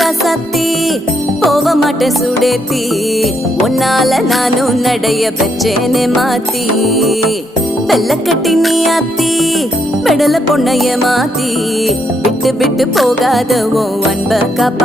ராசாத்தி போக மாட்டேன் சுடேத்தி உன்னால நானும் நடைய பெற்றேனே மாத்தி வெள்ள கட்டி நீ ஆத்தி பெடல பொண்ணைய மாத்தி விட்டு விட்டு போகாத உன் அன்ப காப்பா